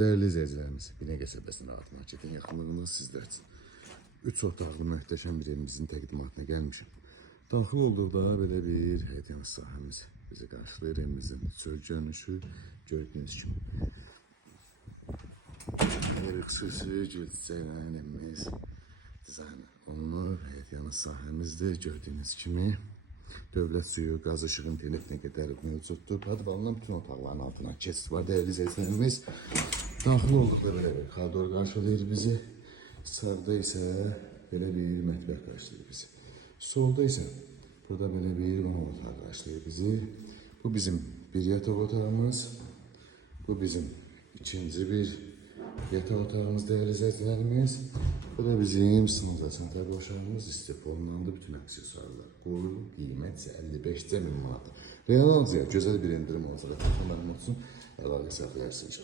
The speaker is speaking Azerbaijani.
Değerli izleyicilerimiz, Binə qəsəbəsinin rahat marketin yaxınlığında sizlər üçün 3 otaqlı möhtəşəm bir evimizin təqdimatına gəlmişim. Daxil olduqda belə bir həyət yanı sahəmiz bizi qarşılayır. Evimizin çöl görünüşü gördüyünüz kimi. Belə bir xüsusi gül çiçəklərin evimiz dizaynı olunur. Həyət yanı sahəmizdir gördüyünüz kimi. Dövlət suyu, qaz, işıq, internet nə qədər mövcuddur. Padvalından bütün otaqların altına keçid var. Değerli izləyicilərimiz, daxil olduqda belə bir koridor qarşılayır bizi. Sağda isə belə bir mətbəx qarşılayır bizi. Solda isə burada belə bir qonaq otağı qarşılayır bizi. Bu bizim bir yataq otağımız. Bu bizim ikinci bir yataq otağımız değerli izləyicilərimiz. Bu da bizim sınıfdasın tabi uşağımız istif olunandı bütün aksesuarlar. Qoyul qiymət isə 55 min manat. Real alıcıya gözəl bir endirim olsa da mənim olsun əlaqə saxlayarsınız.